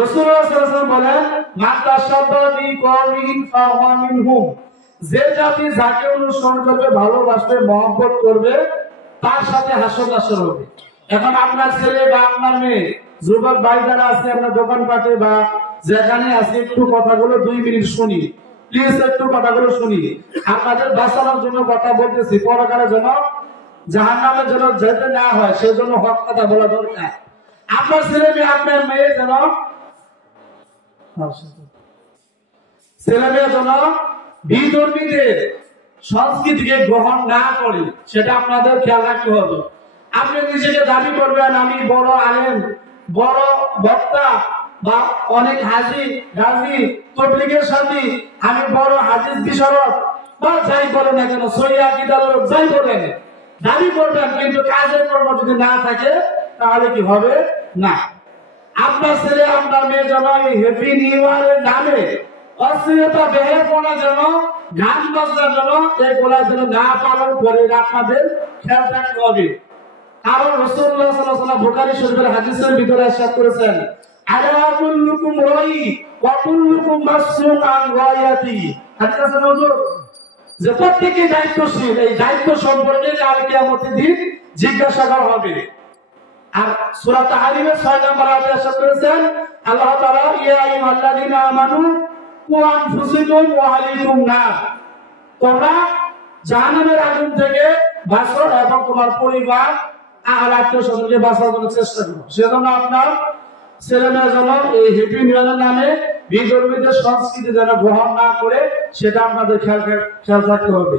রাসূলুল্লাহ সাল্লাল্লাহু আলাইহি ওয়াসাল্লাম বলেন, মান তাশাব্বাহা বিকওমিন ফাহুয়া মিনহুম, যে জাতি যাকে অনুসরণ করবে, ভালোবাসবে, মহব্বত করবে, তার সাথে হাসর নাসর হবে। এখন আপনার ছেলে বা আপনার মেয়ে, যুবক ভাই যারা আছে, আমরা দোকানপাটে বা যেখানে আছে, একটু কথাগুলো 2 মিনিট শুনি প্লিজ, একটু কথাগুলো শুনি। আপনাদের বাঁচানোর জন্য কথা বলতেছি, পরকালে যেন জাহান্নামে যেন যেতে না হয়, সেজন্য হক কথা বলা দরকার। আপনার ছেলে মেয়ে, আপনার মেয়ে যেন বিধর্মীদের সংস্কৃতিকে গ্রহণ না করে, সেটা আপনাদের খেয়াল রাখতে হবে। আপনি নিজেকে দাবি করবেন আমি বড় আলেম, বড় বক্তা, বা অনেক হাজি গাজী তবলিগের সাথী, আমি বড় হাদিস বিশারদ, বা যাই বলেন না কেন, সহিহ আকীদার লোক, যাই বলেন দাবি করবেন, কিন্তু কাজের কর্ম যদি না থাকে, তাহলে কি হবে না। আপনার ছেলে আপনার মেয়ে যেন এই হ্যাপি নিউ ইয়ারের নামে অশ্লীলতা বেহায়াপনা যেন, গান বাজনা যেন, এগুলা যেন না পালন করে, আপনাদের খেয়াল রাখতে হবে। কারণ রাসূলুল্লাহ সাল্লাল্লাহু আলাইহি ওয়াসাল্লাম বুখারী শরীফের হাদিসের ভিতরে ইরশাদ করেছেন, আলা কুল্লুকুম রাই ওয়া কুল্লুকুম মাসউলুন আন রায়াতি। হাদিস আছে না হুজুর, যে প্রত্যেকই দায়িত্বশীল, এই দায়িত্ব সম্পর্কে কাল কিয়ামতের দিন জিজ্ঞাসা করা হবে। আর সূরা তাহরিমের 6 নম্বর আয়াতে ইরশাদ করেছেন আল্লাহ তাআলা, ইয়া আইয়ুহাল্লাযীনা আমানু কু আনফুসাকুম ওয়া আহলিকুম নার, তোমরা জাহান্নামের আগুন থেকে বাঁচো এবং তোমার পরিবার আর আত্মীয়স্বজনকে বাঁচার জন্য চেষ্টা করো। সেজন্য আপনার ছেলে মেয়ে যেন এই হ্যাপি নিউ ইয়ারের নামে বিধর্মীদের সংস্কৃতি যেন গ্রহণ না করে, সেটা আপনাদের খেয়াল রাখতে হবে।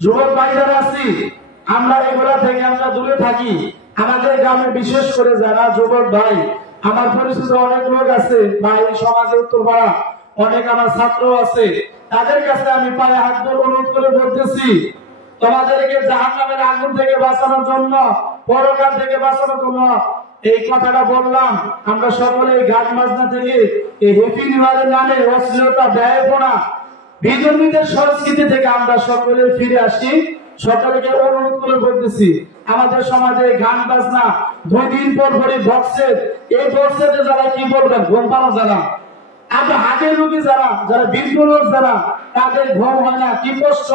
যুবক ভাই যারা আছি, আমরা এগুলা থেকে আমরা দূরে থাকি। আমাদের গ্রামে বিশেষ করে যারা যুবক ভাই, আমার পরিচিত অনেক লোক আছে বা এই সমাজে উত্তরপাড়া অনেক আমার ছাত্র আছে, তাদের কাছে আমি পায়ে হাত ধরে অনুরোধ করে বলতেছি, তোমাদেরকে জাহান্নামের আগুন থেকে বাঁচানোর জন্য, পরকাল থেকে বাঁচানোর জন্য এই কথাটা বললাম। আমরা সকলে এই গান বাজনা থেকে, এই হ্যাপি নিউ ইয়ারের নামে অশ্লীলতা বেহায়াপনা বিধর্মীদের সংস্কৃতি থেকে আমরা সকলে ফিরে আসি। সকলকে অনুরোধ করে বলতেছি, আমাদের সমাজে গান বাজনা 2 দিন পর পরই বক্সের, এই বক্সেতে যারা কি বলবেন, ঘুম পানো যারা, আমরা হাটের রোগী যারা, যারা বৃদ্ধ লোক যারা, তাদের ঘুম হয় না, কি কষ্ট,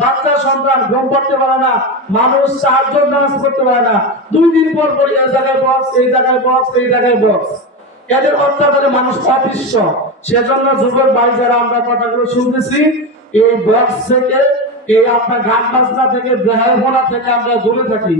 বাচ্চা সন্তান ঘুম পড়তে পারে না, মানুষ সাহায্য নামাজ করতে পারে না, 2 দিন পর পর এই জায়গায় বক্স, এই জায়গায় বক্স, এই জায়গায় বক্স, এদের অত্যাচারে মানুষ অতিষ্ঠ। সেজন্য যুবক ভাই যারা আমরা কথাগুলো শুনতেছি, এই বক্স থেকে, এই আপনার গান বাজনা থেকে, বেহায়াপনা থেকে আমরা দূরে থাকি।